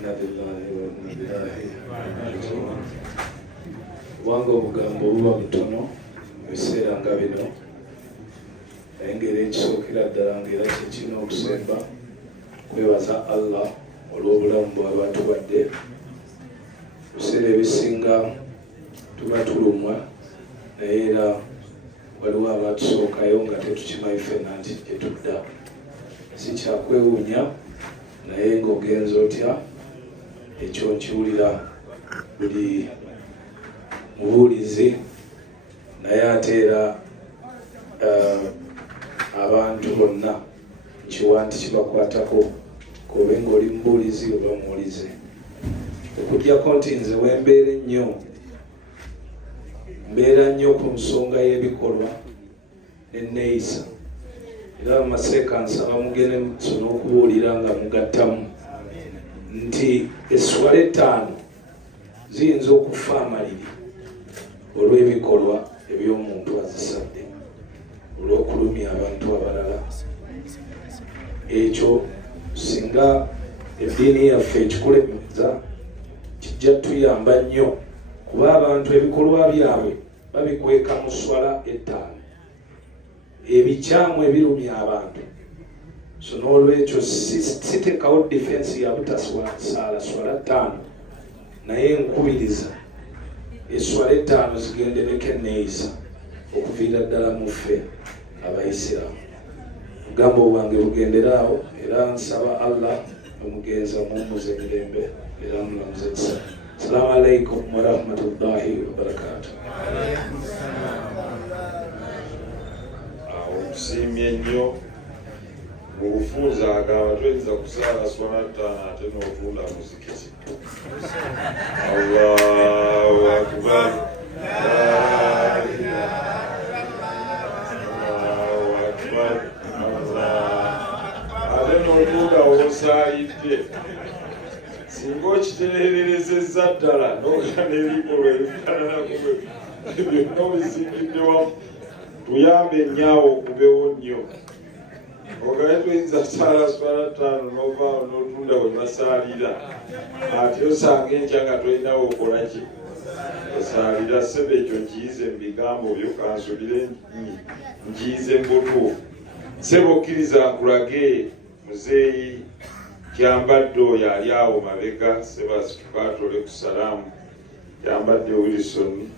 inna lillahi wa inna ilaihi raji'un. Kubanga obugambo buba butono mu biseera nga bino, engeri ekisookera ddala ng'era kyekirina okusemba kwebaza Allah olw'obulamu bw'aba tuwadde. Biseera ebisinga tuba tulumwa, naye era waliwo abatusookayo nga tetukimanyi ffenna nti gye tudda. Si kyakwewuunya, naye ng'ogenza otya ekyo nkiwulira buli mubuulizi, naye ate era abantu bonna nkiwa nti kibakwatako, kobe ng'oli mubuulizi oba muwulize. Okuggyako nti nze wembeera ennyo, mbeera nnyo ku nsonga y'ebikolwa n'enneeyisa. Era amaseeka nsaba mugende musona okubuulira nga mugattamu nti esswala 5 ziyinza okufa amaliri olw'ebikolwa eby'omuntu azisadde, olw'okulumya abantu abalala. Ekyo singa eddiini yaffe ekikulemeza kijja tuyamba nnyo, kuba abantu ebikolwa byabwe babikweka mu swala 5 ebikyamu ebirumya abantu. So n'olwekyo sitekawo defense ya butasaala swala 5, naye nkubiriza eswala 5 zigendereko enneeyisa okuviira ddala mu ffe abayisiraamu. Obugambo bwange bugendera awo, era nsaba Allah omugenza mumuze emirembe era mulamuze ekisa. Assalamu alaikum warahmatullahi wabarakatuh. Okusiimye nnyo mu bufunza agamba tuyinza kusaala swala 5 ate n'otuula muzikiti. Allahu akbar. Allahu akbar. Ate n'otuula w'osaalidde. Singa okitereerezezza ddala n'oga n'ebikolwa ebifaananako byonna obizingidde wamu, tuyambe ennyawo okubeewo nnyo. Ogaye tuyinza kusaala swala 5 n'ovaawo n'otunda we basaalira, ate osanga enkya nga tolinawo okola ki? Osaalira. Ssebe ekyo nkiyize mu bigambo byo, kansubire nkiyize mu butuufu. Ssebe okkiriza nkulage muzeeyi Kyambadde oyo ali awo mabega, Sebasi tukatole ku salaamu. Kyambadde Wilson.